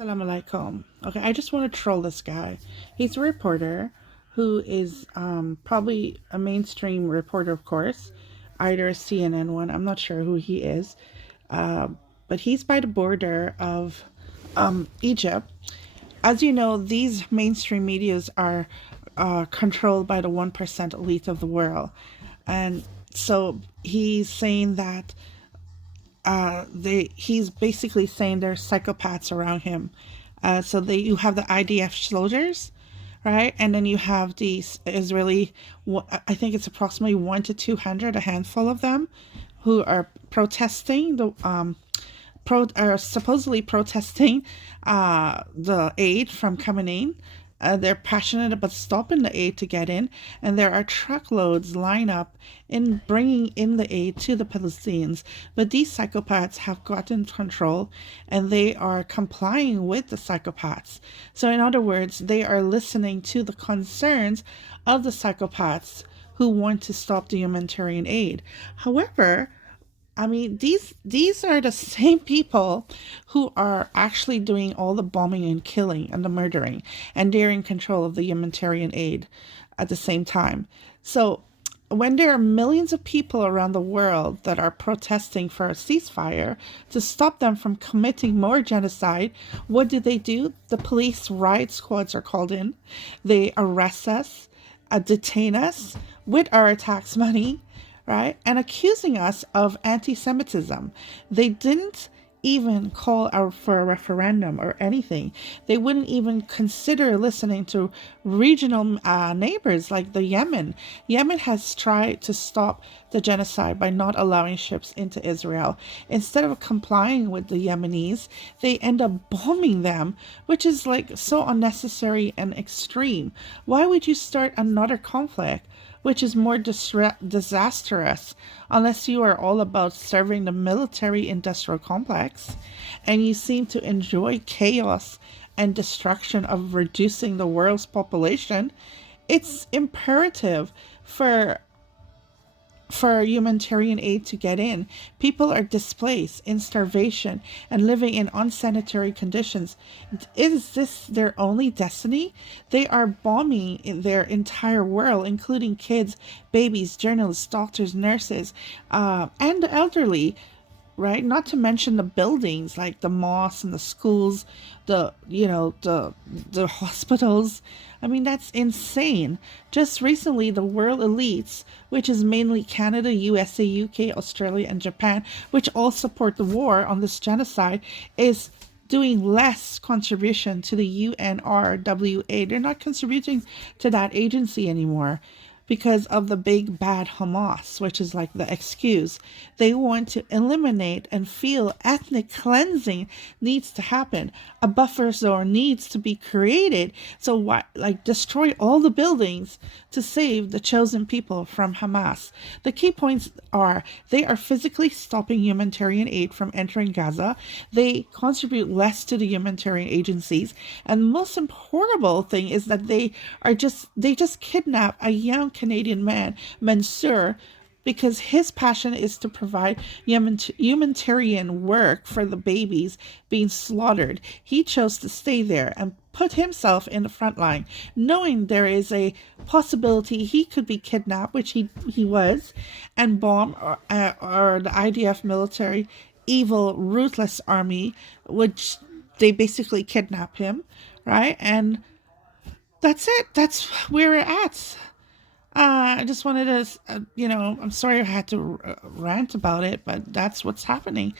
Salam alaikum. Okay, I just want to troll this guy. He's a reporter who is probably a mainstream reporter, of course, either a CNN one. I'm not sure who he is, uh, but he's by the border of Egypt. As you know, these mainstream medias are controlled by the 1% elite of the world, and so he's saying that he's basically saying there's psychopaths around him. You have the IDF soldiers, right? And then you have these Israeli, I think it's approximately 1 to 200, a handful of them, who are protesting are supposedly protesting the aid from coming in. They're passionate about stopping the aid to get in, and there are truckloads lined up in bringing in the aid to the Palestinians. But these psychopaths have gotten control, and they are complying with the psychopaths. So, in other words, they are listening to the concerns of the psychopaths who want to stop the humanitarian aid. However, I mean, these are the same people who are actually doing all the bombing and killing and the murdering, and they're in control of the humanitarian aid at the same time. So when there are millions of people around the world that are protesting for a ceasefire to stop them from committing more genocide, what do? The police riot squads are called in. They arrest us, detain us with our tax money, right? And accusing us of anti Semitism. They didn't even call out for a referendum or anything. They wouldn't even consider listening to regional neighbors like the Yemen. Yemen has tried to stop the genocide by not allowing ships into Israel. Instead of complying with the Yemenis, they end up bombing them, which is like so unnecessary and extreme. Why would you start another conflict, which is more disastrous, unless you are all about serving the military industrial complex and you seem to enjoy chaos and destruction of reducing the world's population? It's imperative for humanitarian aid to get in. People are displaced, in starvation, and living in unsanitary conditions. Is this their only destiny? They are bombing their entire world, including kids, babies, journalists, doctors, nurses, and the elderly, right? Not to mention the buildings like the mosques and the schools, the hospitals. I mean, that's insane. Just recently, the world elites, which is mainly Canada, USA, UK, Australia, and Japan, which all support the war on this genocide, is doing less contribution to the UNRWA. They're not contributing to that agency anymore because of the big bad Hamas, which is like the excuse. They want to eliminate and feel ethnic cleansing needs to happen. A buffer zone needs to be created. So why, like, destroy all the buildings to save the chosen people from Hamas? The key points are they are physically stopping humanitarian aid from entering Gaza. They contribute less to the humanitarian agencies. And the most important thing is that they just kidnap a young Canadian man, Mansour, because his passion is to provide humanitarian work for the babies being slaughtered. He chose to stay there and put himself in the front line, knowing there is a possibility he could be kidnapped, which he was, and bombed, or the IDF military, evil, ruthless army, which they basically kidnap him, right? And that's it. That's where we're at. I just wanted to, I'm sorry I had to rant about it, but that's what's happening.